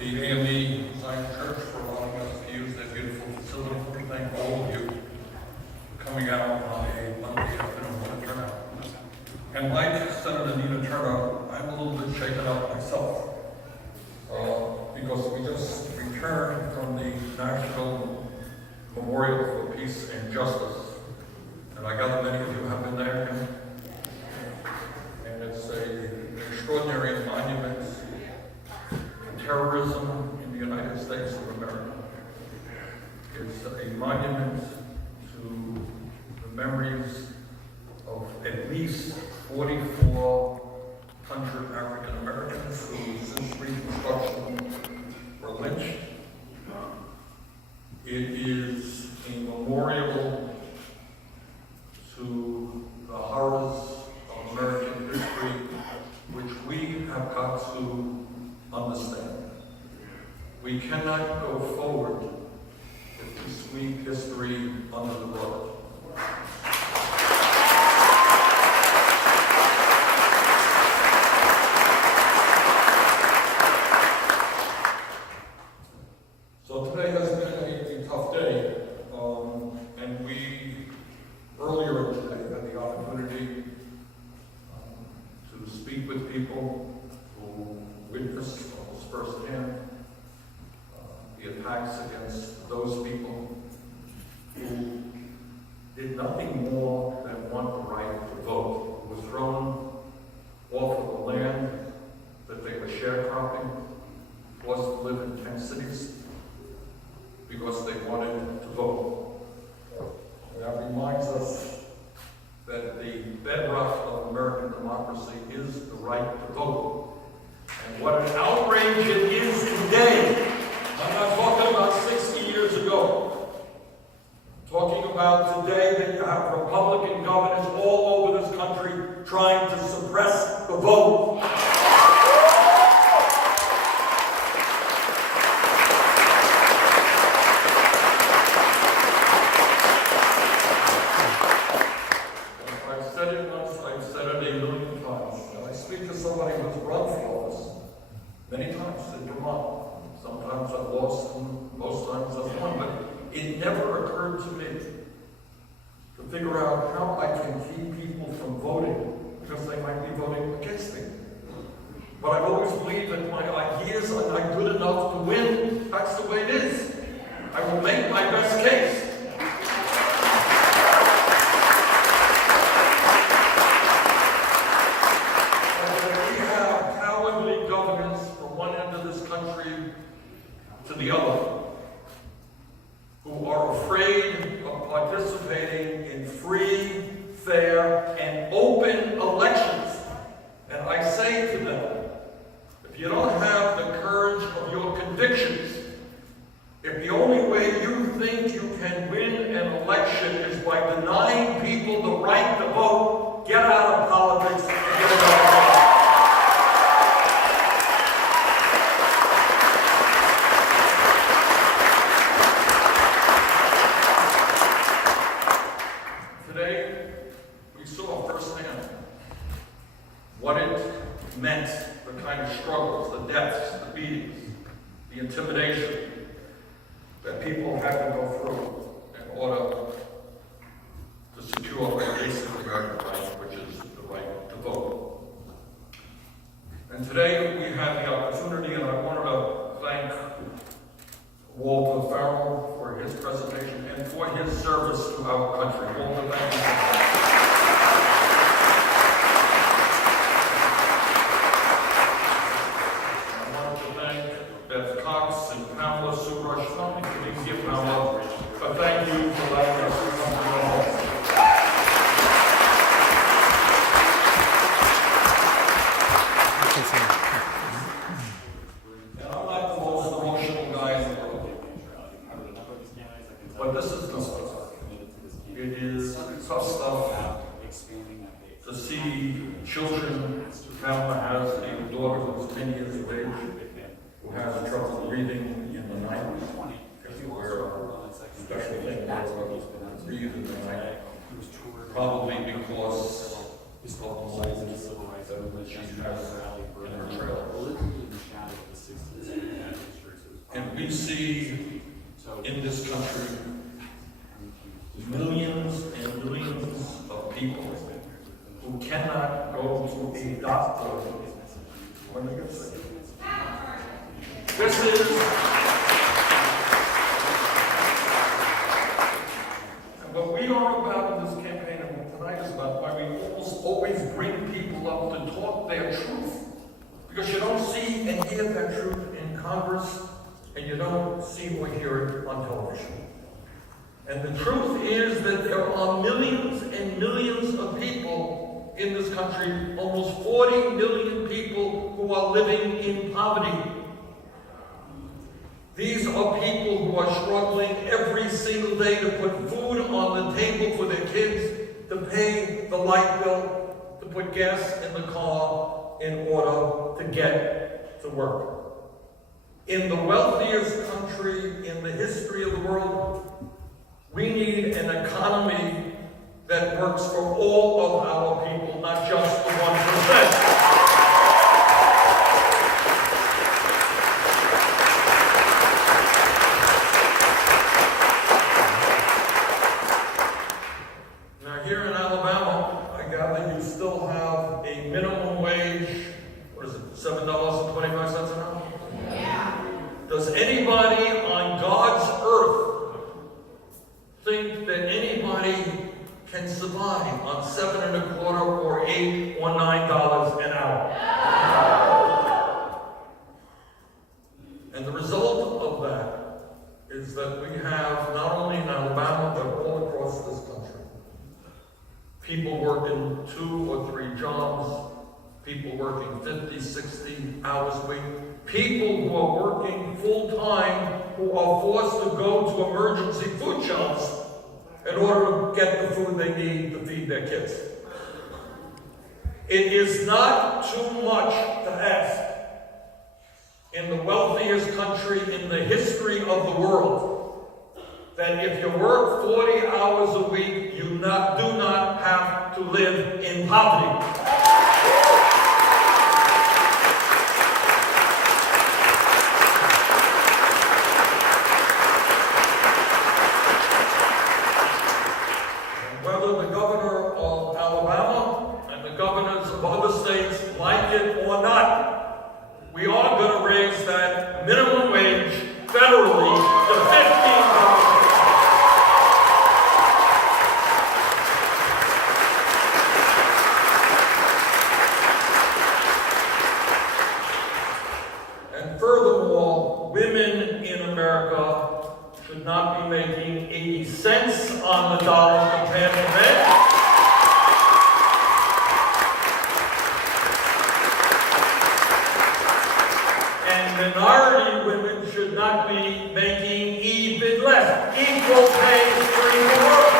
the AME Zion Church for allowing us to use their beautiful facility. We thank all of you for coming out on a Monday afternoon. What a turnout. And like Senator Nina Turner, I'm a little bit shaken up myself because we just returned from the National Memorial for Peace and Justice. And I gather many of you have been there. And it's an extraordinary monument to terrorism in the United States of America. It's a monument to the memories of at least 4,400 African Americans who, since Reconstruction, were lynched. It is a memorial to the horrors of American history, which we have got to understand. We cannot go forward if we sweep history under the rug. So today has been a tough day, and we earlier today had the opportunity to speak with people who witnessed almost firsthand the attacks against those people who did nothing more than want the right to vote, who were thrown off of the land that they were sharecropping, forced to live in tent cities because they wanted to vote. And that reminds us that the bedrock of American democracy is the right to vote. And what an outrage it is today. I'm not talking about 60 years ago. I'm talking about today that you have Republican governors all over this country trying to suppress the vote. I've said it once, I've said it a million times. And I speak to somebody who's run for office many times in Vermont. Sometimes I've lost and most times I've won, but it never occurred to me to figure out how I can keep people from voting because they might be voting against me. But I've always believed that my ideas are not good enough to win. That's the way it is. I will make my best case. To the other, who are afraid of participating in free, fair, and open elections. And I say to them, if you don't have the courage of your convictions, if the only way you think you can win an election is by denying people the right to vote, get out of politics and get out of politics. What it meant, the kind of struggles, the deaths, the beatings, the intimidation that people had to go through in order to secure a basic American right, which is the right to vote. And today we have the opportunity, and I wanted to thank Walter Farrell for his presentation and for his service to our country. Walter, thank you for that. But thank you for letting us come to your home. And I'm not the most emotional guy in the world. But this is tough stuff. It is tough stuff to see children. Pamela has a daughter who's 10 years of age who has trouble breathing in the night. Special thing to breathe in the night, probably because of the mold that she has in her trailer. And we see in this country millions and millions of people who cannot go to a doctor when they get sick. This is, and what we are about in this campaign and what tonight is about, why we almost always bring people up to talk their truth. Because you don't see and hear that truth in Congress, and you don't see or hear it on television. And the truth is that there are millions and millions of people in this country, almost 40 million people who are living in poverty. These are people who are struggling every single day to put food on the table for their kids, to pay the light bill, to put gas in the car in order to get to work. In the wealthiest country in the history of the world, we need an economy that works for all of our people, not just the 1%. Now here in Alabama, I gather you still have a minimum wage, what is it, $7.25 an hour? Yeah. Does anybody on God's earth think that anybody can survive on $7.25 or $8 or $9 an hour? And the result of that is that we have, not only in Alabama, but all across this country, people working 2 or 3 jobs, people working 50, 60 hours a week, people who are working full-time who are forced to go to emergency food shelves in order to get the food they need to feed their kids. It is not too much to ask in the wealthiest country in the history of the world that if you work 40 hours a week, you do not have to live in poverty. Or not, we are going to raise that minimum wage federally to $15. And furthermore, women in America should not be making 80 cents on the dollar compared to men. Minority women should not be making even less. Equal pay for equal work.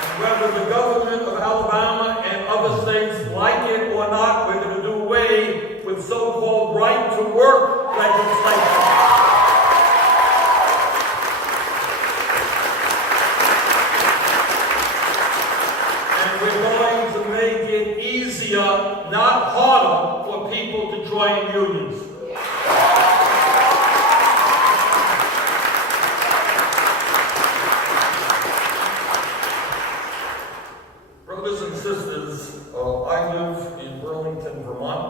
And whether the government of Alabama and other states like it or not, we're going to do away with so-called right to work legislation. Not harder for people to join unions. Brothers and sisters, I live in Burlington, Vermont,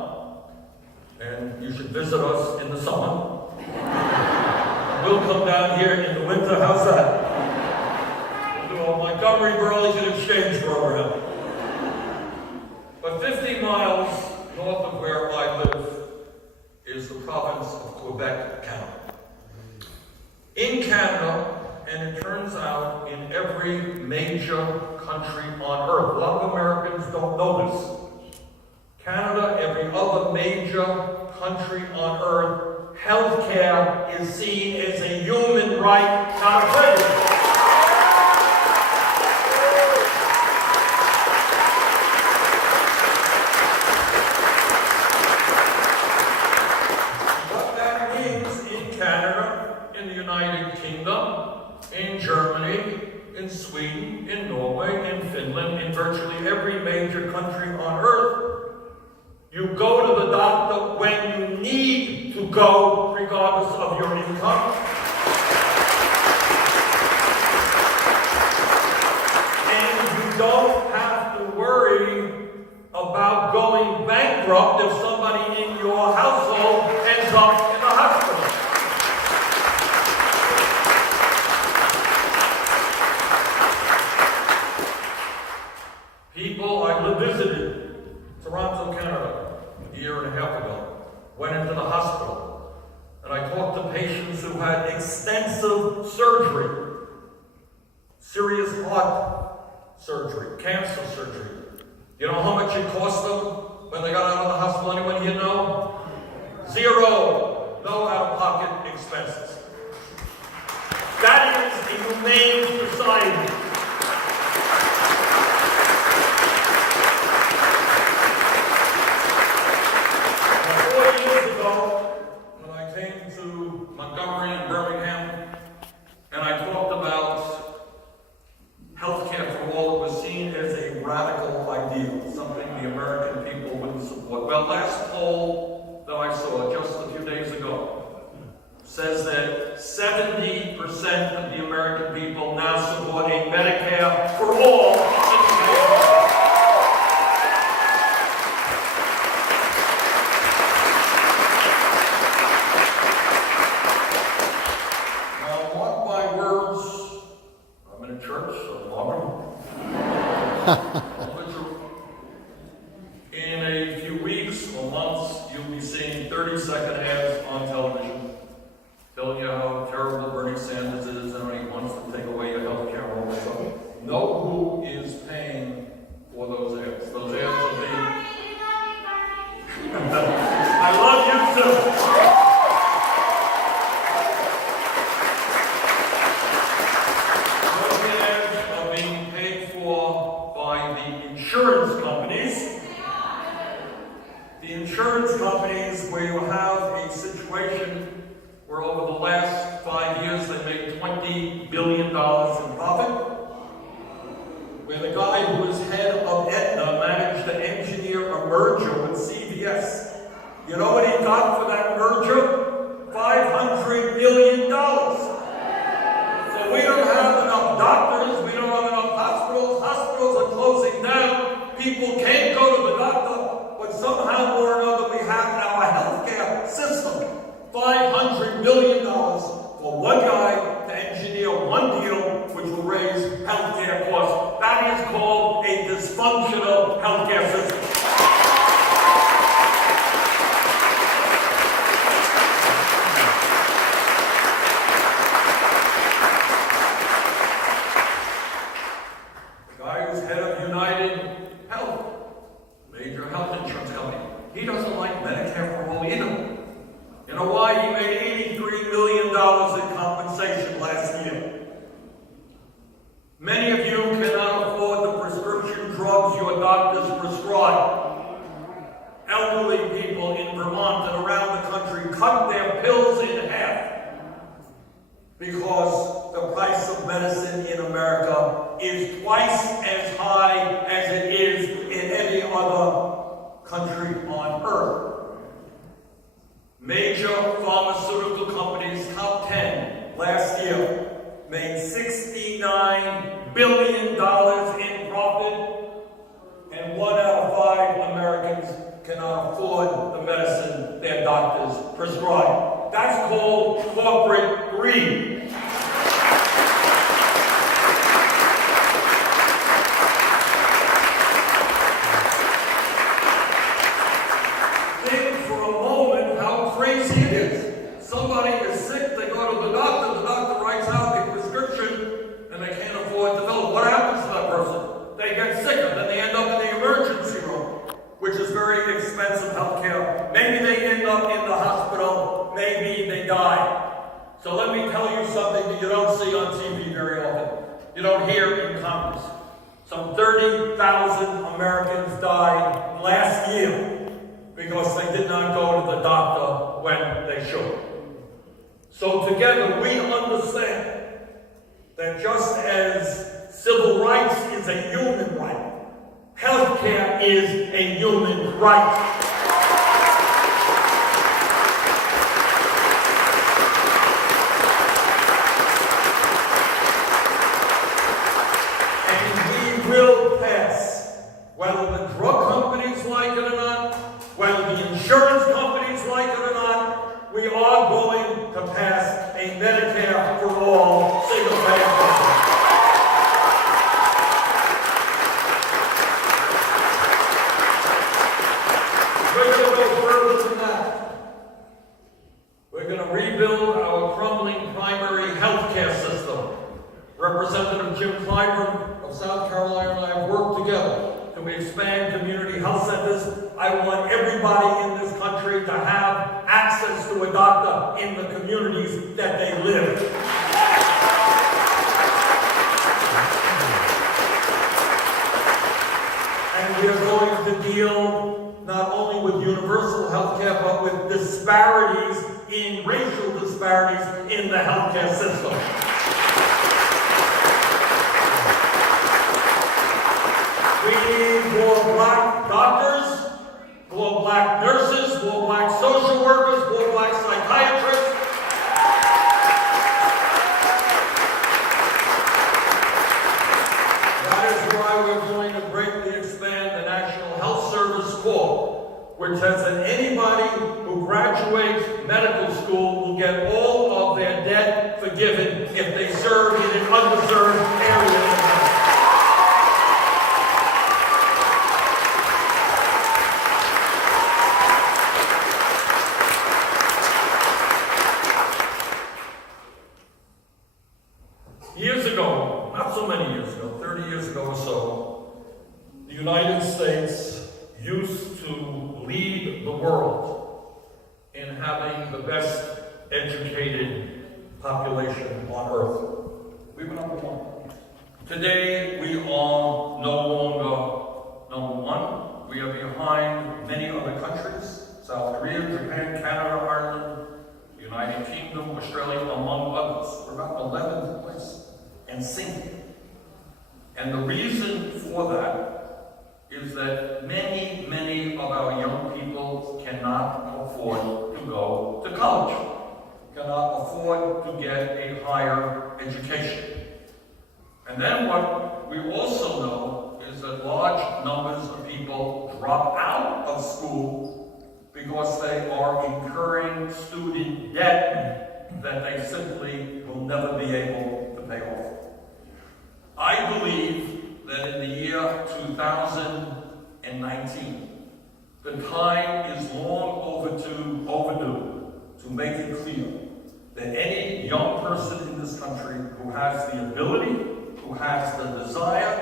and you should visit us in the summer. We'll come down here in the winter. How's that? We'll do a Montgomery Burlington exchange program. But 50 miles north of where I live is the province of Quebec, Canada. In Canada, and it turns out in every major country on earth, a lot of Americans don't know this. Canada, every other major country on earth, healthcare is seen as a human right, not a privilege. In Germany, in Sweden, in Norway, in Finland, in virtually every major major country on earth, you go to the doctor when you need to go, regardless of your income. And you don't have to worry about going bankrupt if somebody in your household ends up in the hospital. People, I visited Toronto, Canada, a year and a half ago, went into the hospital, and I talked to patients who had extensive surgery, serious heart surgery, cancer surgery. You know how much it cost them when they got out of the hospital? Anyone here know? Zero. No out-of-pocket expenses. That is a humane society. When I came to Montgomery and Birmingham, and I talked about health care for all, it was seen as a radical ideal, something the American people wouldn't support. Well, last poll that I saw just a few days ago says that 70% of the American people now support a Medicare for all. In a few weeks or months, you'll be seeing 30-second ads on television telling you how terrible Bernie Sanders is and how he wants to take away your health care and all this stuff. Know who is paying for those ads. Those ads are being... I love you too. Insurance companies. The insurance companies, where you have a situation where over the last 5 years they made $20 billion in profit, where the guy who was head of Aetna managed to engineer a merger with CVS. You know what he got for that merger? $500 million. So we don't have enough doctors, we don't have enough hospitals, hospitals are closing down. People can't go to the doctor, but somehow or another we have in our healthcare system $500 million for one guy to engineer one deal which will raise healthcare costs. That is called a dysfunctional healthcare system. The guy who's head of United Health, major health insurance company, he doesn't like Medicare for all either. You know why? He made $83 million in compensation last year. Many of you cannot afford the prescription drugs your doctors prescribe. Elderly people in Vermont and around the country cut their pills in half because the price of medicine in America is twice as high as it is in any other country on earth. Major pharmaceutical companies, top 10 last year, made $69 billion in profit, and 1 out of 5 Americans cannot afford the medicine their doctors prescribe. That's called corporate greed. Think for a moment how crazy it is. Somebody is sick, they go to the doctor writes out a prescription, and they can't afford to fill it. What happens to that person? They get sicker, then they end up in the emergency room, which is very expensive health care. Maybe they end up in the hospital, maybe they die. So let me tell you something that you don't see on TV very often. You don't hear in Congress. Some 30,000 Americans died last year because they did not go to the doctor when they should. So together we understand that just as civil rights is a human right, healthcare is a human right. Will pass, whether the drug companies like it or not, whether the insurance companies like it or not, we are going to pass a Medicare for all single-payer system. We're going to go further than that. We're going to rebuild our crumbling primary health care system. Representative Jim Clyburn of South Carolina and I have worked together to expand community health centers. I want everybody in this country to have access to a doctor in the communities that they live. And we are going to deal not only with universal health care, but with disparities racial disparities in the healthcare system. We need more black doctors, more black nurses, more black social workers, more black psychiatrists. That is why we're going to greatly expand the National Health Service Corps, which says that anybody who graduates medical school will get all of their debt forgiven if they serve in an underserved area. Years ago, not so many years ago, 30 years ago or so, the United States used to lead the world in having the best educated population on earth. We were number one. Today, we are no longer number one. We are behind many other countries, South Korea, Japan, Canada, Ireland, the United Kingdom, Australia, among others. We're about 11th place and sinking. And the reason for that is that many, many of our young people cannot afford to go to college, cannot afford to get a higher education. And then what we also know is that large numbers of people drop out of school because they are incurring student debt that they simply will never be able to pay off. I believe that in the year 2019, the time is long overdue to make it clear that any young person in this country who has the ability, who has the desire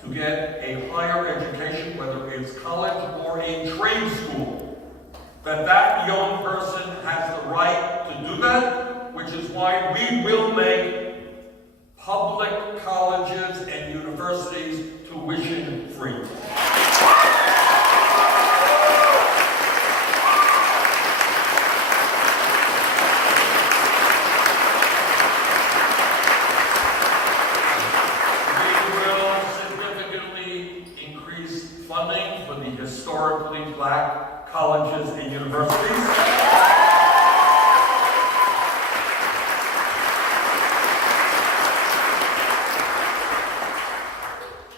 to get a higher education, whether it's college or a trade school, that young person has the right to do that, which is why we will make public colleges and universities tuition free. We will significantly increase funding for the historically black colleges and universities.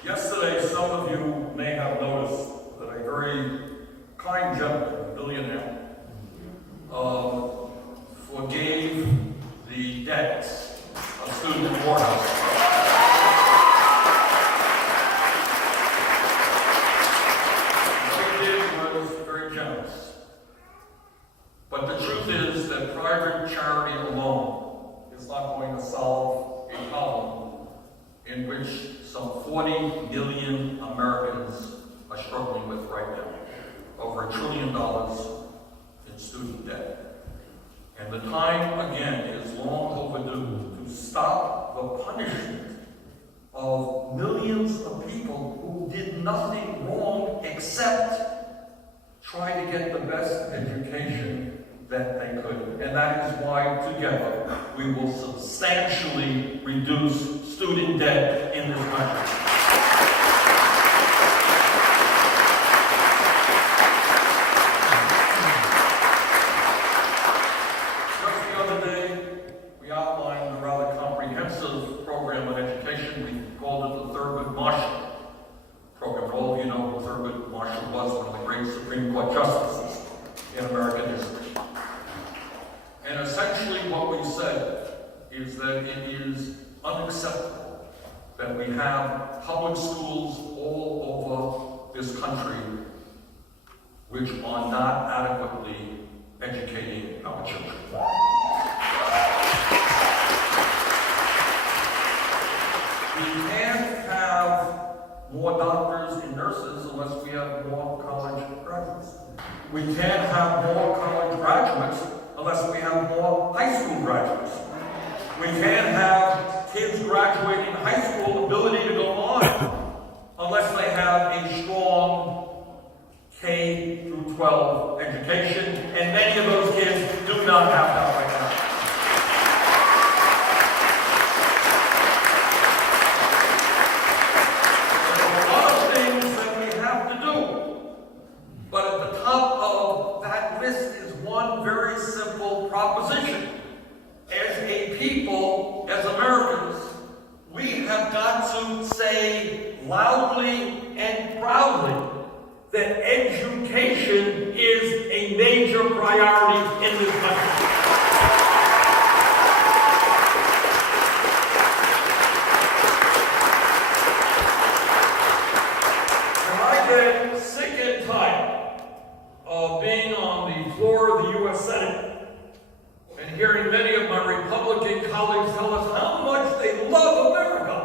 Yesterday, some of you may have noticed that a very kind gentleman, billionaire, forgave the debts of student at Morehouse. What he did was very generous. But the truth is that private charity alone is not going to solve a problem in which some 40 million Americans are struggling with right now. Over $1 trillion in student debt. And the time, again, is long overdue to stop the punishment of millions of people who did nothing wrong except try to get the best education that they could. And that is why, together, we will substantially reduce student debt in this country. Supreme Court justices in American history. And essentially what we said is that it is unacceptable that we have public schools all over this country which are not adequately educating our children. We can't have more doctors and nurses unless we have more college graduates. We can't have more college graduates unless we have more high school graduates. We can't have kids graduating high school ability to go on unless they have a strong K through 12 education, and many of those kids do not have that right now. There are a lot of things that we have to do, but at the top of that list is one very simple proposition. As a people, as Americans, we have got to say loudly and proudly that education is a major priority in this country. And I get sick and tired of being on the floor of the U.S. Senate and hearing many of my Republican colleagues tell us how much they love America.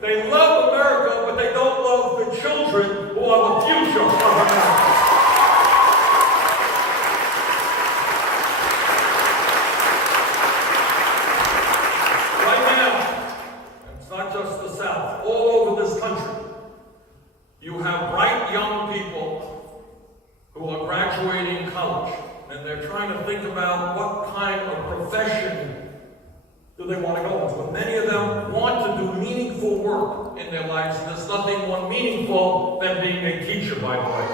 They love America, but they don't love the children who are the future of America. Right now, it's not just the South, all over this country, you have bright young people who are graduating college, and they're trying to think about what kind of profession do they want to go into. And many of them want to do meaningful work in their lives, and there's nothing more meaningful than being a teacher, by the way.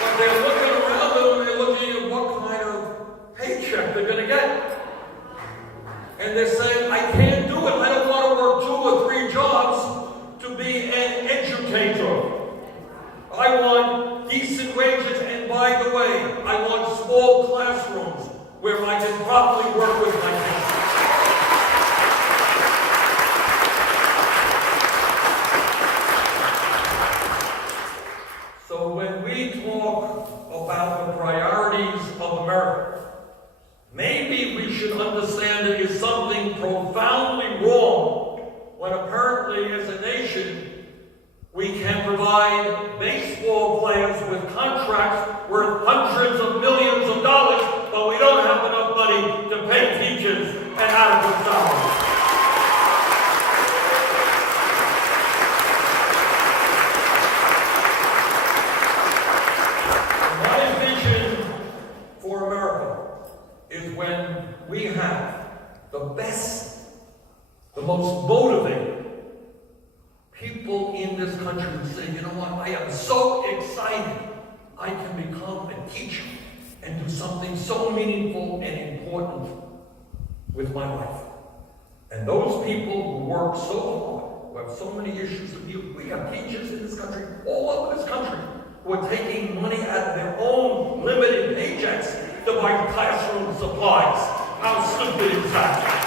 But they're looking around them, and they're looking at what kind of paycheck they're going to get. And they're saying, I can't do it. I don't want to work 2 or 3 jobs to be an educator. I want decent wages, and by the way, I want small classrooms where I can properly work with my kids. So when we talk about the priorities of America, maybe we should understand there is something profoundly wrong when apparently as a nation we can provide baseball players with contracts worth hundreds of millions of dollars, but we don't have enough money to pay teachers an adequate salary. My vision for America is when we have the best, the most motivated people in this country who say, you know what, I am so excited I can become a teacher and do something so meaningful and important with my life. And those people who work so hard, who have so many issues to deal with, we have teachers in this country, all over this country, who are taking money out of their own limited paychecks to buy classroom supplies. How stupid is that?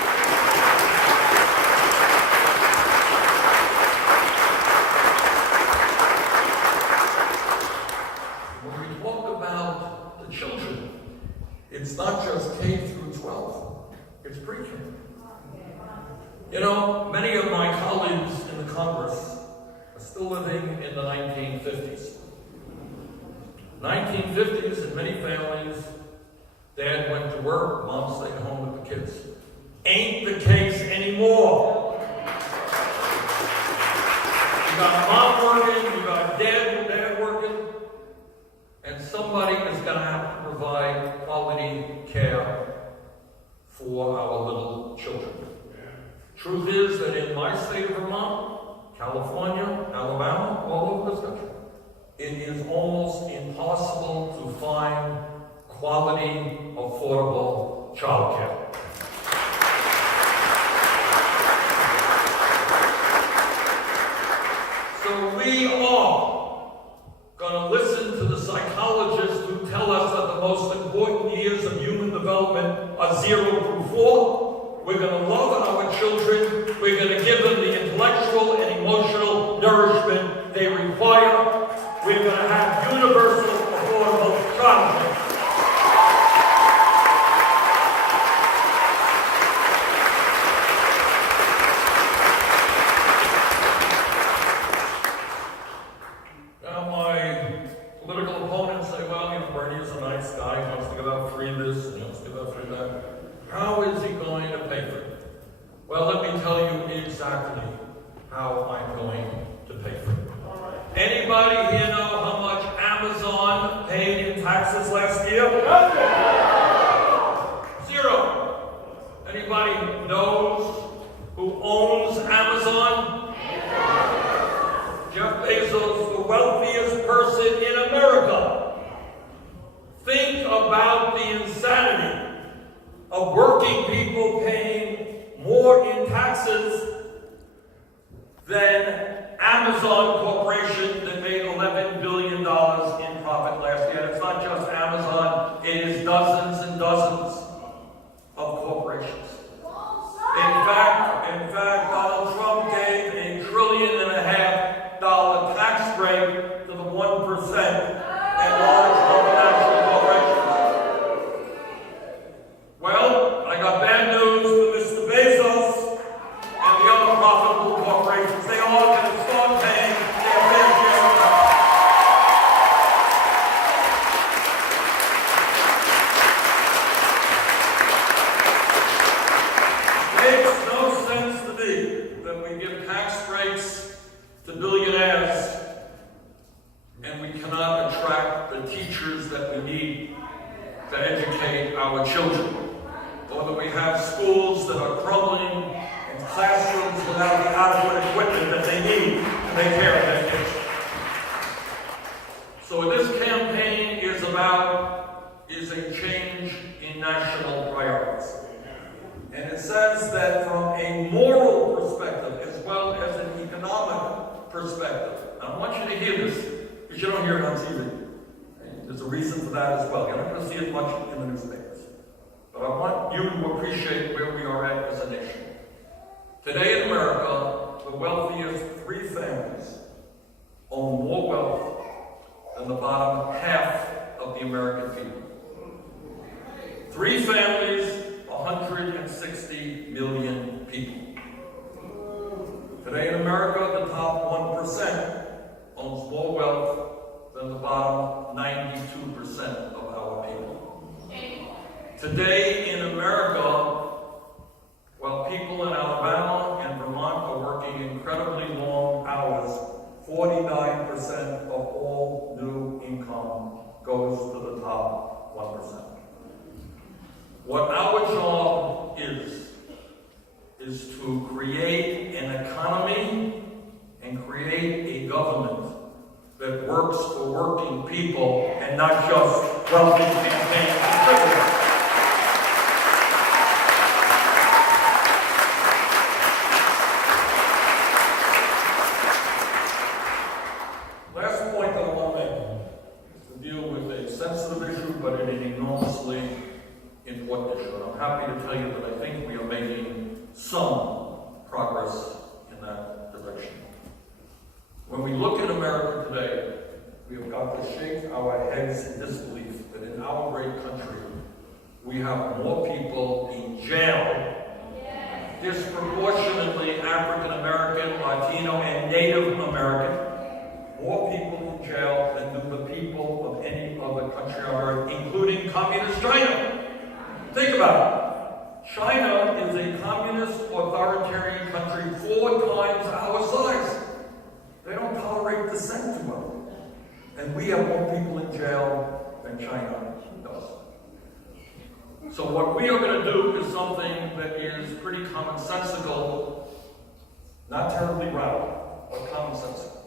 It's not just K through 12, it's pre-K. You know, many of my colleagues in the Congress are still living in the 1950s. 1950s, in many families, dad went to work, mom stayed home with the kids. Ain't the case anymore. You got mom working, you got dad working, and somebody is going to have to provide quality care for our little children. Truth is that in my state of Vermont, California, Alabama, all over this country, it is almost impossible to find quality, affordable childcare. We're going to love our children. We're going to give them the intellectual and emotional nourishment they require. We're going to have universal, affordable childcare. Now, my political opponents say, well, Bernie is a nice guy. He wants to give out free this and he wants to give out free that. How is he going to pay for it? Well, let me tell you exactly how I'm going to pay for it. Anybody here know how much Amazon paid in taxes last year? Zero. Anybody knows who owns Amazon? Jeff Bezos, the wealthiest person in America. Think about the insanity of working people paying more in taxes than Amazon Corporation that made $11 billion in profit last year. It's not just Amazon, it is dozens and dozens of corporations. In fact, Donald Trump gave $1.5 trillion tax break to the 1% and large multinational corporations. Well, I got bad news for Mr. Bezos and the other profitable corporations. They all going to start paying their fair share of tax. It makes no sense to me that we give tax breaks to billionaires and we cannot attract the teachers that we need to educate our children. Or that we have schools that are crumbling and classrooms without the adequate equipment that they need to take care of their kids. So what this campaign is about is a change in national priorities. And it says that from a moral perspective as well as an economic perspective. And I want you to hear this because you don't hear it on TV. There's a reason for that as well. You're not going to see it much in the newspapers. But I want you to appreciate where we are at as a nation. Today in America, the wealthiest 3 families own more wealth than the bottom half of the American people. 3 families, 160 million people. Today in America, the top 1% owns more wealth than the bottom 92% of our people. Today in America, while people in Alabama and Vermont are working incredibly long hours, 49% of all new income goes to the top 1%. What our job is to create an economy and create a government that works for working people and not just wealthy campaign contributors. Last point that I want to make is to deal with a sensitive issue, but an enormously important issue. And I'm happy to tell you that I think we are making some progress in that direction. When we look at America today, we have got to shake our heads in disbelief that in our great country, we have more people in jail, disproportionately African American, Latino, and Native American, more people in jail than do the people of any other country on earth, including communist China. Think about it. China is a communist authoritarian country 4 times our size. They don't tolerate dissent too well. And we have more people in jail than China does. So what we are going to do is something that is pretty commonsensical, not terribly radical, but commonsensical.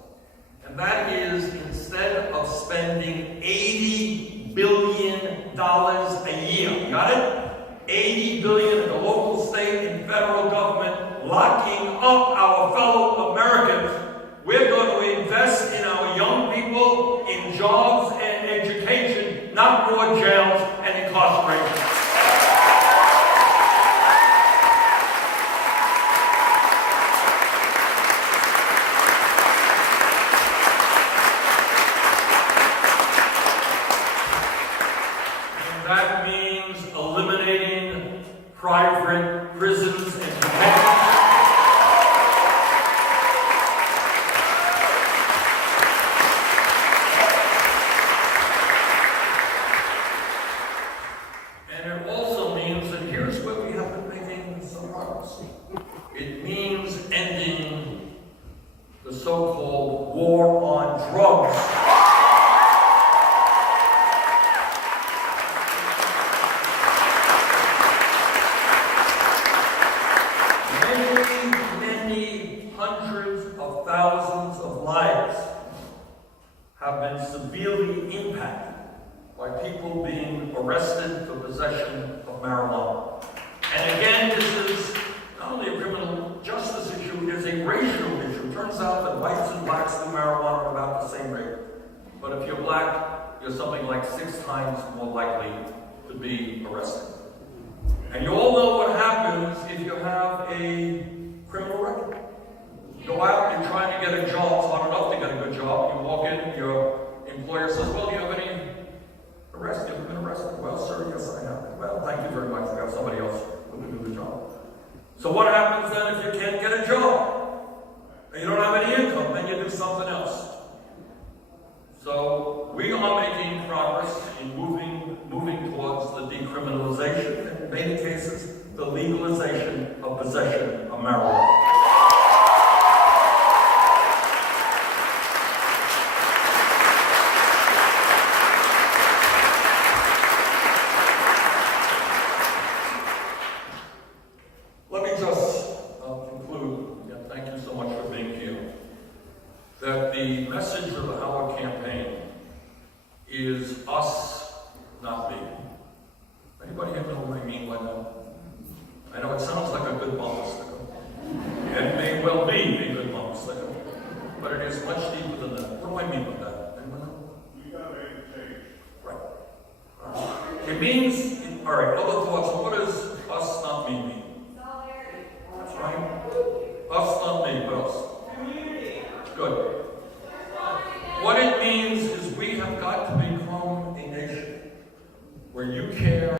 And that is, instead of spending $80 billion a year, you got it? $80 billion in the local, state, and federal government locking up our fellow Americans, we're going to invest in our young people, in jobs and education, not more jails and incarceration. war on drugs. Many hundreds of thousands of lives have been severely impacted by people being arrested for possession of marijuana. And again, this is not only a criminal justice issue, it is a racial issue. It turns out that whites and blacks do marijuana at about the same rate. But if you're black, you're something like 6 times more likely to be arrested. And you all know what happens if you have a criminal record. You go out, you're trying to get a job, it's hard enough to get a good job. You walk in, your employer says, well, do you have any arrests? Have you been arrested? Well, sir, yes, I have. Well, thank you very much. I got somebody else who can do the job. So what happens then if you can't get a job? And you don't have any income, then you do something else. So we are making progress in moving towards the decriminalization, and in many cases, the legalization of possession of marijuana. Let me just conclude, and thank you so much for being here, that the message of our campaign is us, not me. Anybody here know what I mean by that? I know it sounds like a good bumper sticker. It may well be a good bumper sticker, but it is much deeper than that. What do I mean by that? Anyone know? You gotta make a change. Right. It means, all right, other thoughts. What does us, not me mean? That's right. Us, not me. What else? Community. Good. What it means is we have got to become a nation where you care